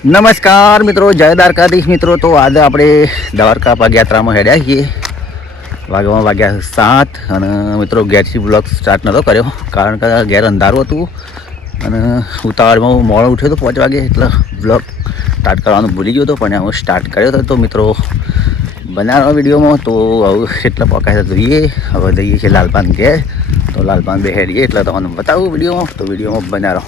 નમસ્કાર મિત્રો, જય દ્વારકાધીશ મિત્રો. તો આજે આપણે દ્વારકા પગયાત્રામાં હેડ્યા છીએ. વાગ્યા 7 અને મિત્રો ઘેરથી બ્લોગ સ્ટાર્ટ નહોતો કર્યો કારણ કે ઘેર અંધારું હતું અને ઉતાવળમાં હું મોડો ઉઠ્યો હતો 5 વાગે, એટલે બ્લોગ સ્ટાર્ટ કરવાનું ભૂલી ગયો હતો. પણ હું સ્ટાર્ટ કર્યો હતો. તો મિત્રો બનાવવા વિડીયોમાં તો હવે કેટલા પકાય જોઈએ. હવે જઈએ છીએ લાલપાન ઘેર. તો લાલપાન બે હેડીએ એટલે તમને બતાવું વિડીયોમાં. તો વિડીયોમાં બનાવો.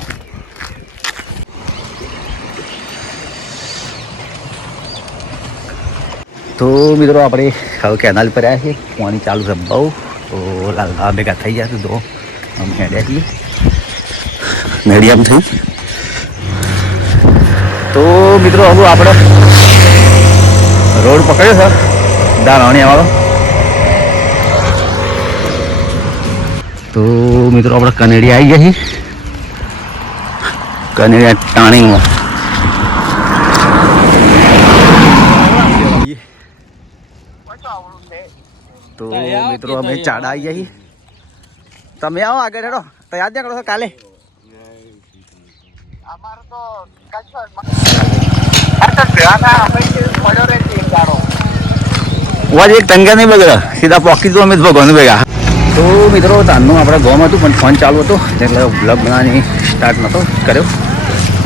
તો મિત્રો આપણે હવે કેનાલ પર આવ્યા છીએ. પાણી ચાલુ છે બહુ. તો લાલભા ભેગા થઈ જશે. તો અમે હેડ્યા છીએ નેડિયામ થઈ. તો મિત્રો હવે આપણે રોડ પકડ્યો છે દારણિયાવાળો. તો મિત્રો આપણે કનેડિયા આવી ગયા છીએ. કનેડિયા ટાણીમાં. તો મિત્રો અમે ચાડા આવી ગયા છીએ. તમે આવો આગળ હેડો. તૈયાર ત્યાં કરો છો કાલે? એક ટંગા નહીં બગડે, સીધા પોકી તો અમે ભગવાન ભેગા. તો મિત્રો તારનું આપણે ગામ હતું પણ ફોન ચાલુ હતો એટલે બ્લોગ બનાવવાની સ્ટાર્ટ નહોતો કર્યો.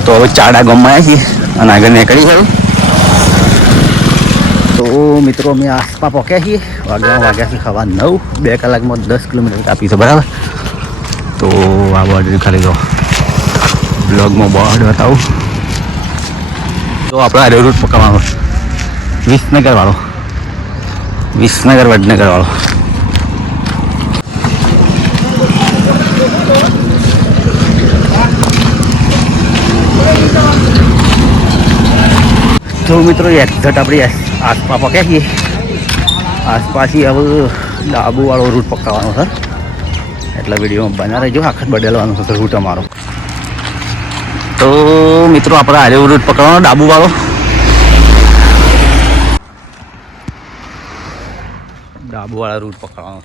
તો હવે ચાડા ગામમાં આવ્યા છીએ અને આગળ નીકળી ગયું. તો મિત્રો અમે આસપાસ પહોંચ્યા છીએ. વાગ્યા છે સવા 9. 2 કલાકમાં 10 કિલોમીટર કાપી છે, બરાબર. તો આ બોર્ડર ખાલી જો બ્લોગમાં બોર્ડ બતાવું. તો આપણે આ રૂટ પકડવાનો વિસનગર વાળો, વિસનગર વડનગર વાળો. તો મિત્રો એક્ઝેક્ટ આપણે આસપાસ પક્યા છીએ. આસપાસથી હવે ડાબુવાળો રૂટ પકડવાનો છે એટલે વિડીયોમાં બના રહેજો. આખત બદલવાનો છે રૂટ અમારો. તો મિત્રો આપણે આરે રૂટ પકડવાનો ડાબુવાળો. ડાબુવાળા રૂટ પકડવાનો.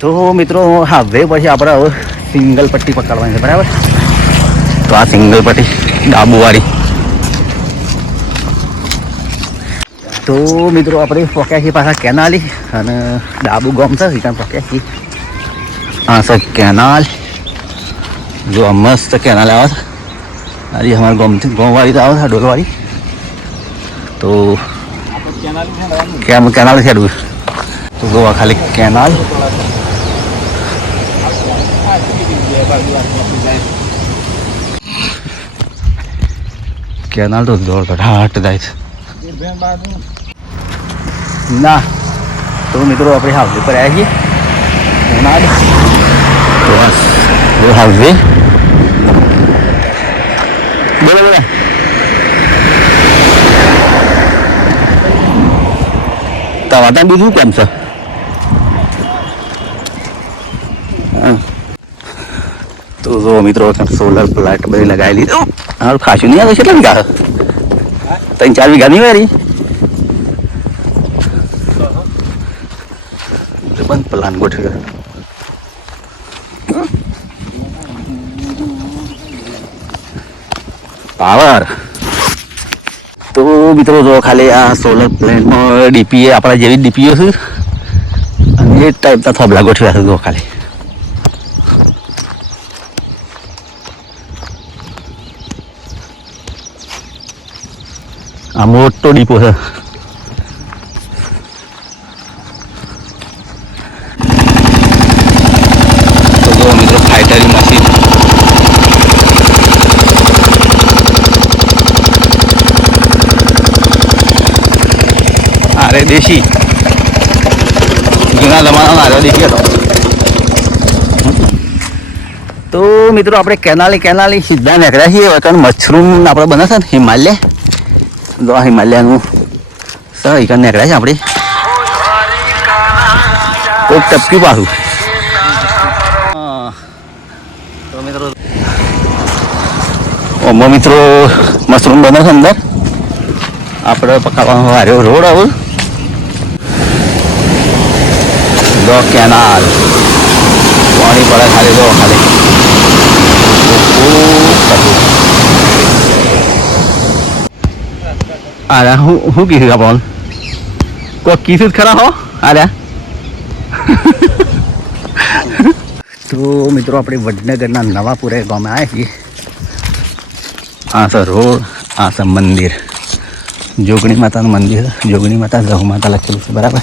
તો મિત્રો હવે પછી આપણે હવે સિંગલ પટ્ટી પકડવાની છે, બરાબર. તો આ સિંગલ પટ્ટી ડાબુવાળી. તો મિત્રો આપણે પહોંચ્યા છીએ પાછા કેનાલી અને ડાબુ ગામ છે ત્યાં પહોંચ્યા છીએ. હા સર કેનાલ જો મસ્ત કેનાલ આવે છે. અરે અમારા ગામથી ગામવાળી તો આવે છે ડોલવાળી. તો કેનાલ છે ડૂર. તો ગોવા ખાલી કેનાલ. કેનાલ તો દોડ હાટ જાય છે ના. તો મિત્રો આપણે હાઈવે પર આવ્યા છીએ કેનાલ. તો હાઈવે બોલો બોલો. તવાતા બીજું કેમ છે? તો જો મિત્રો સોલર પ્લાન્ટ બધી લગાવેલી. હારું ખાસું નહીં આવે. કેટલા વીઘા? 3-4 વીઘા નહીં વારી. બંધ પ્લાન ગોઠવ્યો. પાવર. તો મિત્રો જો ખાલી આ સોલર પ્લેન્ટમાં ડીપીએ આપણા જેવી ડીપીઓ છે અને એ ટાઈપના થોબલા ગોઠવ્યા છે. જો ખાલી આ મોટો ડીપો છે. તો જો મિત્રો ફાઈટરી મશીન. અરે દેશી જૂના જમાનામાં આરે દેશી હતો. તો મિત્રો આપણે કેનાલી સીધા નીકળ્યા છીએ. વતન મશરૂમ આપણે બને છે ને હિમાલય. જો આ હિમાલયનું સર એક નીકળ્યા છે આપણે. કોક ટપકી પાછું. તો મિત્રો ઓમાં મિત્રો મશરૂમ બને છે અંદર. આપણે પકાવવાનો હાર્યો રોડ આવું. દો કેનાલ પાણી પડે ખાલી. દો ખાલી અરે હું કીધું આપણને કોઈ કીધું જ ખરા હો અરે તો મિત્રો આપણે વડનગરના નવાપુરા ગામે આવ્યા છીએ. આ છે રોડ, આ છે મંદિર, જોગણી માતાનું મંદિર. જોગણી માતા ગૌ માતા લખેલું છે બરાબર.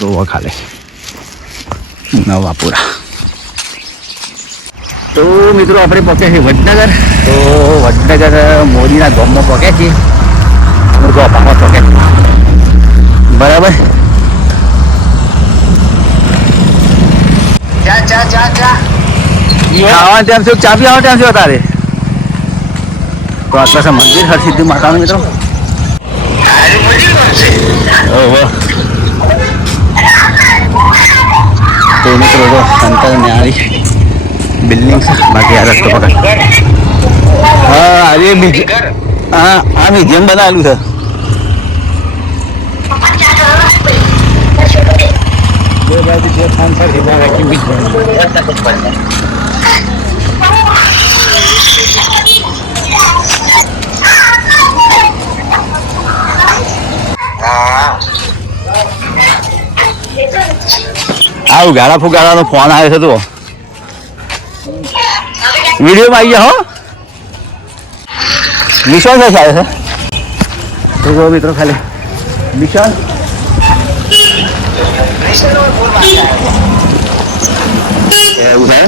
જોવા ખાલે નવાપુરા. તો મિત્રો આપણે પહોંચ્યા છીએ વડનગર. તો વડનગર મોદીના ગામમાં પહોંચ્યા છીએ. ગોપામાં પહોંચ્યા બરાબર. ખાવા ટાઈમ છે, ચા પીવાનો ટાઈમ છે તારે. તો આ પાસે મંદિર હરસિદ્ધિ માતાનું મિત્રો. ઓહો તો મિત્રો તો શંકર ન્યારી બિલ્ડિંગ છે. બાકી આ રસ્તો પકડ. હા અરે હા આ મ્યુઝિયમ બનાવેલું છે. આવું ગાળા ફુગાળાનો ફોન આવે છે. તો વિડીયોમાં આવી ગયા હો. નિશાન છે આવે છે. તો જો મિત્રો ખાલી નિશાન એવું છે.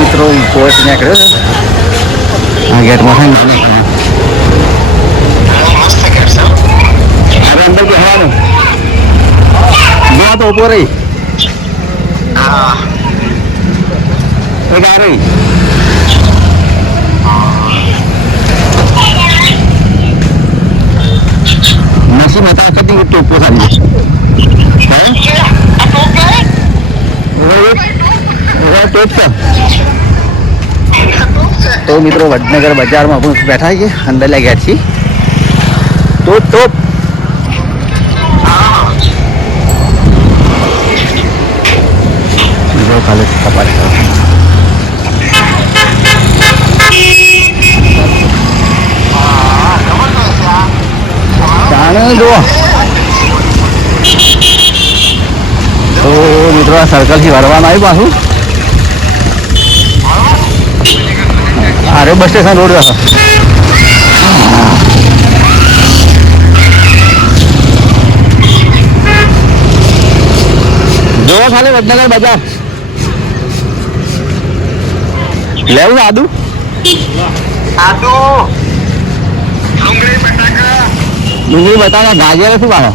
મિત્રો કોચ નીકળ્યો છે. આ ગેટમાં હવે અંદર બેસવાનું જો તો ઉભો રહી રહી નસી મતા કરતી ટોપો સારી ટોપ છે. તો મિત્રો વડનગર બજારમાં આપણે બેઠા છીએ. અંદર લઈ ગયા છીએ. ટોપ ખાલી કપાટ જાણે જો. તો મિત્રો આ સર્કલથી વળવાનું આવ્યું પાછું. અરે બસ સ્ટેશન રોડ હતો. જોવા ખાલી વડનગર બજાર લેવું આદુ ડુંગળી બતાવો. ગાજર શું પાડો?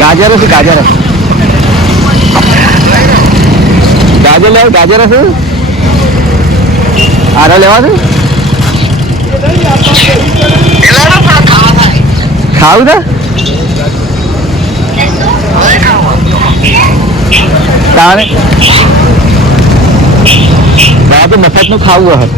ગાજર શું? ગાજર લેવું. ગાજર શું આરે લેવા છે? ખાવું છે તારે તો મફત નું ખાવું હોય.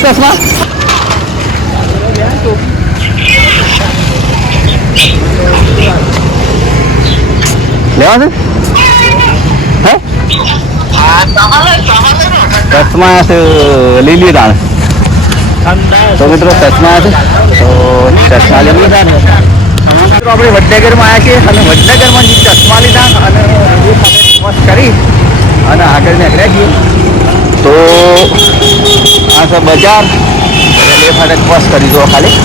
ચશ્મા લેવા છે? હે ચશ્મા છે લીલી દાણ. તો મિત્રો ચશ્મા છે તો ચશ્મા લઈ લીધા ને. મિત્રો આપણે વડનગરમાં આવ્યા છીએ અને વડનગરમાં ચશ્મા લીધા અને કરી અને આગળ નીકળ્યા છીએ. તો આ છે બજાર. રેલવે ફાટક ક્રોસ કરી દો ખાલી.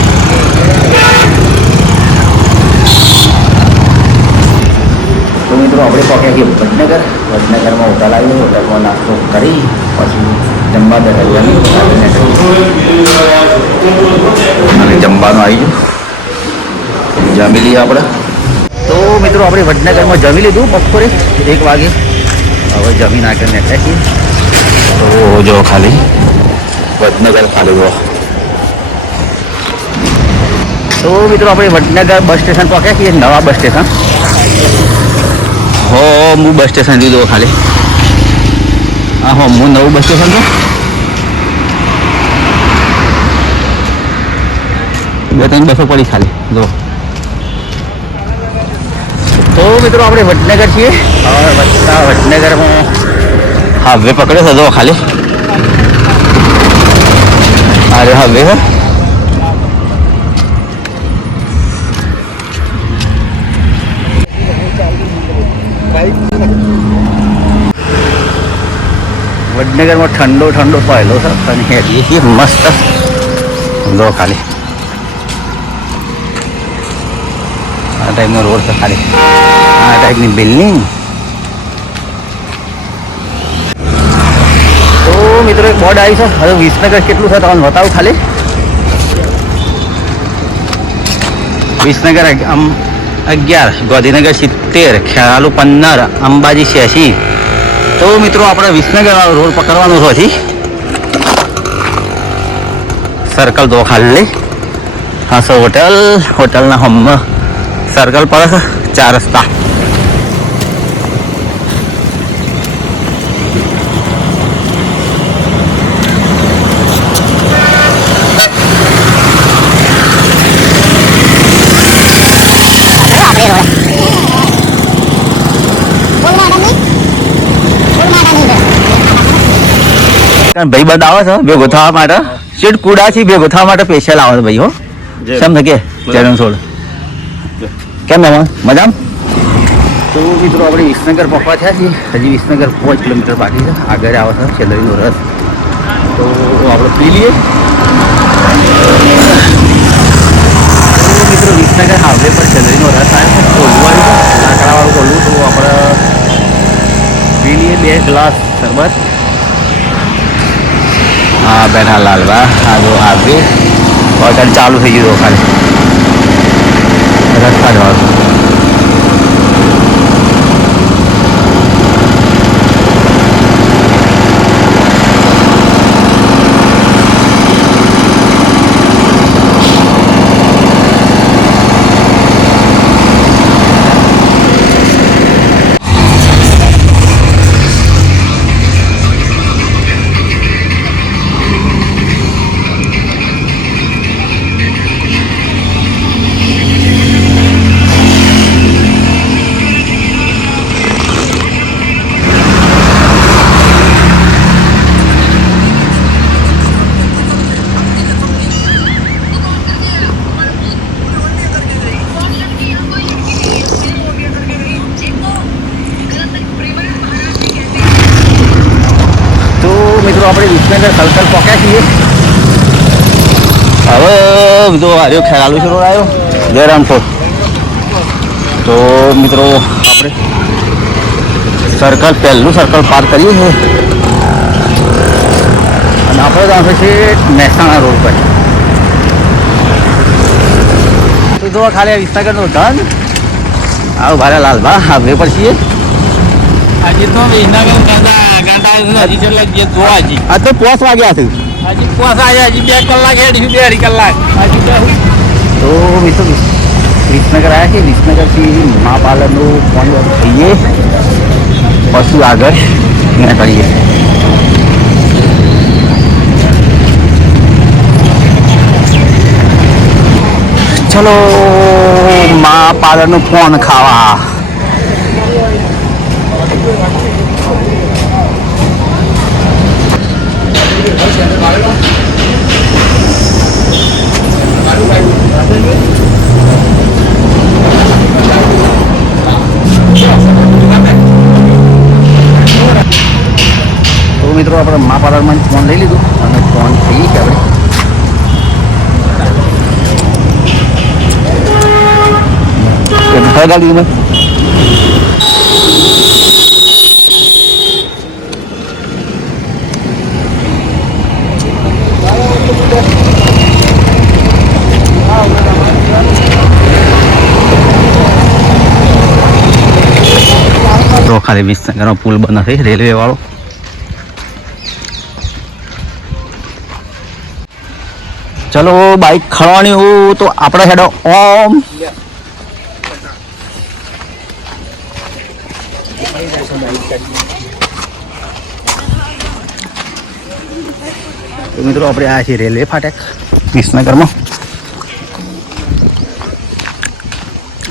તો મિત્રો મિત્રો આપણે પહોંચ્યા છીએ વડનગરમાં હોટલ આવી, હોટલમાં નાસ્તો કરી પછી જમવા બેઠા અને જમવાનું આવી ગયું, જમી લઈએ આપણે. તો મિત્રો આપણે વડનગરમાં જમી લીધું બપોરે 1 વાગે. હવે જમી નાખીને બેઠા છીએ. તો જો ખાલી વડનગર ખાલી જો. તો મિત્રો આપણે વડનગર બસ સ્ટેશન પહોંચ્યા છીએ, નવા બસ સ્ટેશન. હો હું બસ સ્ટેશન દીધું ખાલી. હા હો હું નવું બસ સ્ટેશન છું. 2-3 બસો પડી ખાલી જો. તો મિત્રો આપણે વડનગર છીએ. વડનગરમાં હવે પકડ્યો હતો ખાલી. અરે હવે વડનગરમાં ઠંડો પહેલો છે અને હેડીએ છીએ મસ્ત જો ખાલી. આ ટાઈપનો રોડ છે ખાલી, આ ટાઈપની બિલ્ડિંગ. તો મિત્રો એક બોર્ડ આવી છે. હવે વિસનગર કેટલું છે તમને બતાવું ખાલી. વિસનગર 11, ગાંધીનગર 70, ખેરાલુ 15, અંબાજી 86. તો મિત્રો આપણે વિસનગર રોડ પકડવાનો છે. હજી સર્કલ દો ખાલી. હા સર હોટલના હોમમાં સર્કલ પર 4 રસ્તા. ભાઈ બંધ આવે છે ભેગો થવા માટે. સીટ કુડાથી ભેગો થવા માટે સ્પેશિયલ આવે છે ભાઈ. હો સમજ કે ચરણ છોડ કેમ મજામ. તો મિત્રો આપણે વિસનગર પહોંચવા થયા છીએ. હજી વિસનગર 5 કિલોમીટર બાકી છે. આગળ આવે છે છેલ્લરીનો રસ. તો આપણે પી લઈએ. મિત્રો વિસનગર હાઈવે પર છેલ્લરીનો રસ આવ્યો છે. ખોલવાનું લાકડાવાળું ખોલવું. તો આપણે પી લઈએ 2 ગ્લાસ શરબત. હા બેઠા લાલવા આ જો આવી હોટલ ચાલુ થઈ ગયું ખાલી રસ્તા જવાનું. મિત્રો આપણે વિસનગર સર્કલ પહોંચ્યા છીએ. હવે જો આવ્યો ખેરાલુ છે રોડ આવ્યો જયરામપુર. તો મિત્રો આપણે પહેલું સર્કલ પાર કરીએ છીએ અને આપણે આવશે છે મહેસાણા રોડ પર. તો જો ખાલી વિસનગરનો ધન આવું ભારે લાલભા હાઈવે પર છીએ. આજે તો વિસનગર આ તો 5 વાગ્યા છે. હજી 5 વાગ્યા, હજી 2 કલાક હેડી 2.5 કલાક. તો મિત્રો વિસનગર આવ્યા છે. વિસનગરથી મા પાલનનું પાણી થઈએ પછી આગળ કરીએ. ચલો મા પાલનનું ફોન ખાવા. તો મિત્રો આપણે મા પાર્લરમાં ફોન લઈ લીધું અને ફોન થઈ કે આપણે ગાડી ખાલી વિસનગરનો પુલ બંધ નથી રેલવે વાળો. ચલો બાઇક ખળવાની હું તો આપણે હેડો ઓમ. તો મિત્રો આપણે આ છીએ રેલવે ફાટક વિસનગરમાં.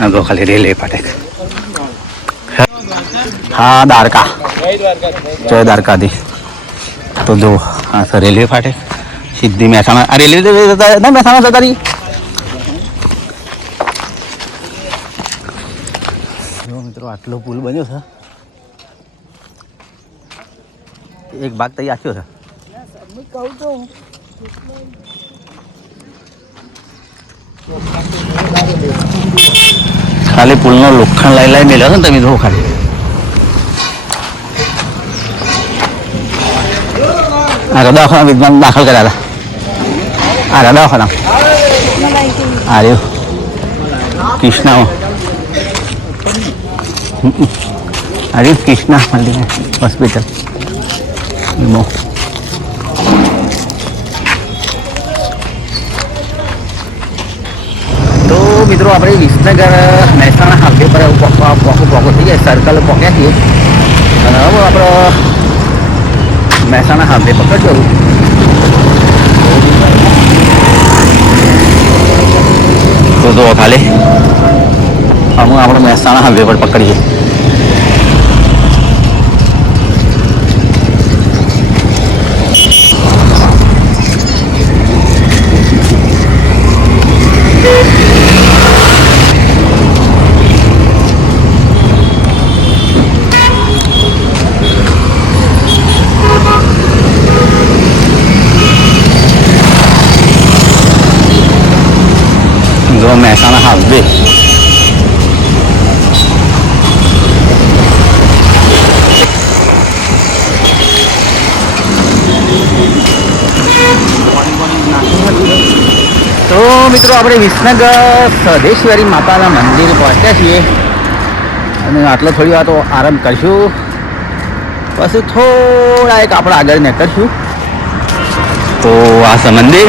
આ તો ખાલી રેલવે ફાટક. હા દ્વારકા, જય દ્વારકાથી. તો જો હા સર રેલવે ફાટક સીધી મહેસાણા. આ રેલવે ના મહેસાણા જતા રહી. જો મિત્રો આટલો પુલ બન્યો છે, એક ભાગ તૈયાર થયો છે. ખાલી પુલનો લોખંડ લઈ મેળ્યો છે ને તમે જો ખાલી. આ દવાખાના વિદ્વાન દાખલ કર્યા હતા. આ દવાખાના આ રહ્યો કૃષ્ણામાં. આ રહ્યું કૃષ્ણા મલ્ટી હોસ્પિટલ. તો મિત્રો આપણે વિસનગર મહેસાણા હાઈવે પર પોકો થઈ જાય, સર્કલ પોક્યા છીએ અને હવે આપણે મહેસાણા હાઈવે પકડજો. તો જો ખાલી અમુક આપણે મહેસાણા હાઈવે પર પકડીએ. જો મહેસાણા હાઈવે તો મિત્રો આપણે વિસનગર સદેશ્વરી માતાના મંદિર પહોંચ્યા છીએ અને આટલો થોડી વાર તો આરામ કરશું, પછી થોડા એક આપણે આગળ નીકળશું. તો આ છે મંદિર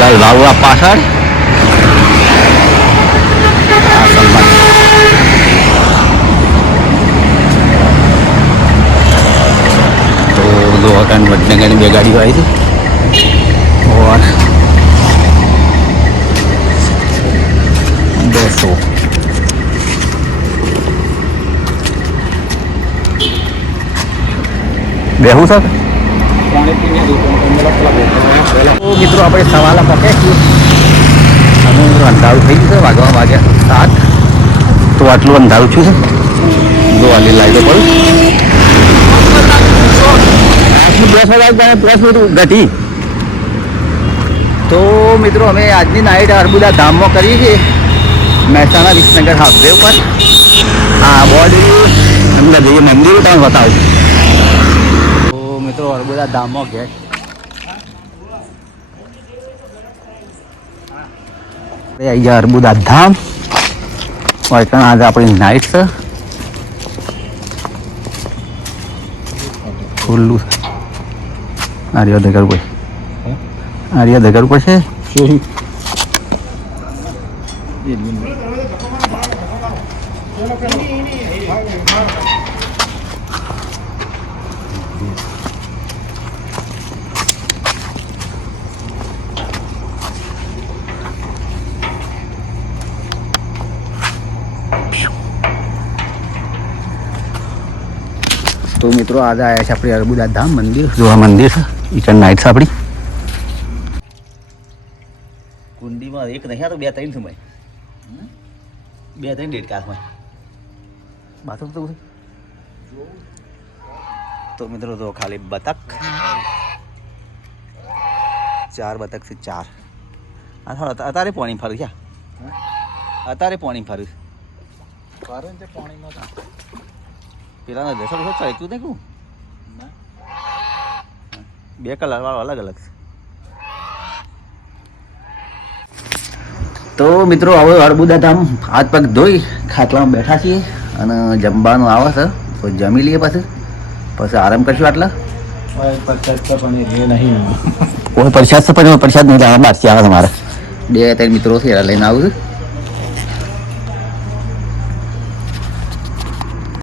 લાલ બાબુ પાછળ. તો દોકાન વડનગરની બે ગાડીઓ આવી છે. और 200 બેહું સર. મિત્રો આપણે સવાલા પક્યા છીએ અને અંધારું થઈ ગયું છે. વાગ્યા 7. તો આટલું અંધારું થયું છે. જો આટલી લાઈટો પર 10 મિનિટ ઘટી. તો મિત્રો અમે આજની નાઇટ અર્બુદા ધામમાં કરીએ છીએ મહેસાણા વિસનગર હાઈવે ઉપર. હા બોર્ડ અંદર જઈએ મંદિર તમે બતાવું. તો મિત્રો અર્બુદા ધામમાં ગેટ આવી ગયા. અર્બુદા ધામ હોય પણ આજે આપણી નાઇટ છે. ખુલ્લું આર્ય દગર કોઈ આર્ય દગર પર છે. તો મિત્રો આજે આવ્યા છે આપણે અર્બુદા ધામ મંદિર. જો આ મંદિર છે ઈકન નાઇટ છે આપણી. કુંડીમાં એક નહીં તો 2-3 છે ભાઈ. 2-3 ડેડકામાં બાથરૂમ તો તો મિત્રો તો ખાલી બતક 4 બતક છે 4. આ થોડા અત્યારે પાણી ફર્યું છે. અત્યારે પાણી ફર્યું છે. પેલા ના દસર ચાલતું નહીં કહું. 2 કલર વાળો અલગ અલગ છે. તો મિત્રો હવે અર્બુદા ધામ હાથ પગ ધોઈ ખાટલામાં બેઠા છીએ અને જમવાનું આવે છે તો જમી લઈએ પછી આરામ કરશું આટલા કોઈ પ્રસાદ છે પણ પ્રસાદ નહીં લાવવા બહારથી આવે તમારે 2-3 મિત્રો છે લઈને આવું છું